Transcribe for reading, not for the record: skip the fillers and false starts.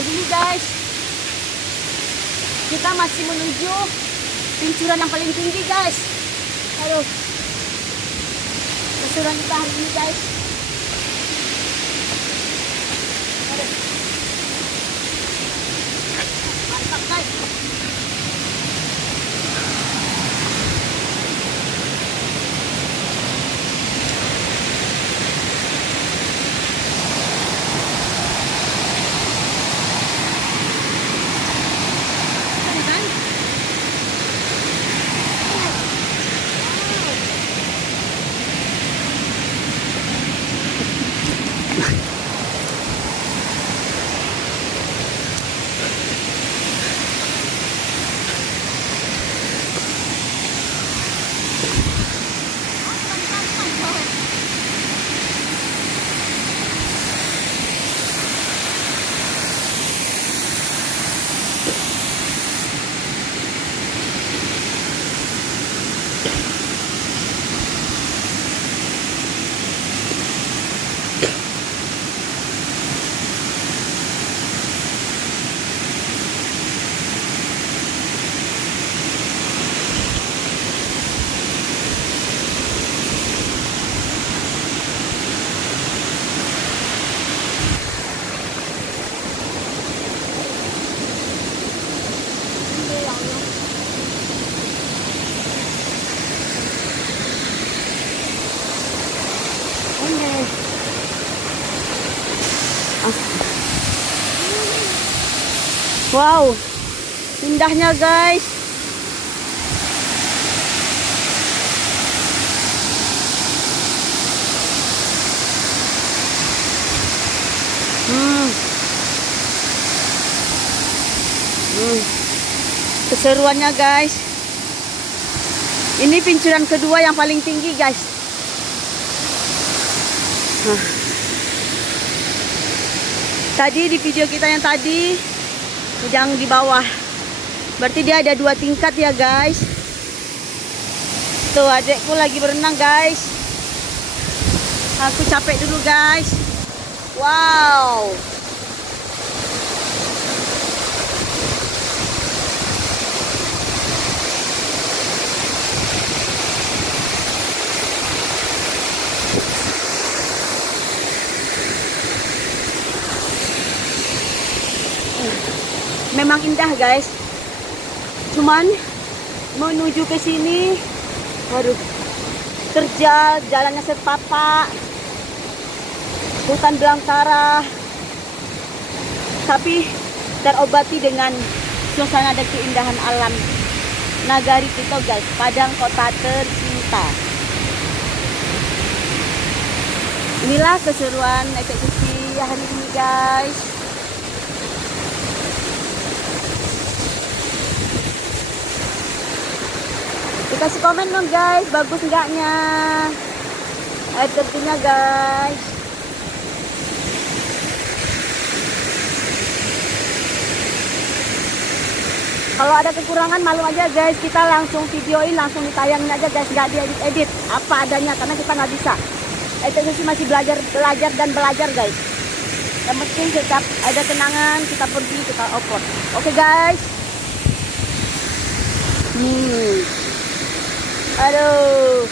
Begini guys, kita masih menuju pincuran yang paling tinggi guys. Aduh, keseruan kita hari ini guys. Aduh. Mantap guys. Wow, indahnya guys. Keseruannya guys. Ini pincuran kedua yang paling tinggi guys. Tadi di video kita yang tadi yang di bawah, berarti dia ada 2 tingkat ya guys. Tuh adekku lagi berenang guys. Aku capek dulu guys. Wow. Memang indah guys. Cuman menuju ke sini, waduh, terjal, jalannya setapak, hutan belantara, tapi terobati dengan suasana dan keindahan alam nagari kita guys, Padang Kota Tercinta. Inilah keseruan eksekusi hari ini guys. Kasih komen dong guys, bagus enggaknya air terjunnya guys. Kalau ada kekurangan malu aja guys, kita langsung videoin, langsung ditayangin aja guys, nggak diedit-edit, apa adanya, karena kita nggak bisa. Eksekusi masih belajar dan belajar guys. Yang penting tetap ada kenangan, kita pergi, kita upload. Oke guys. Aduh.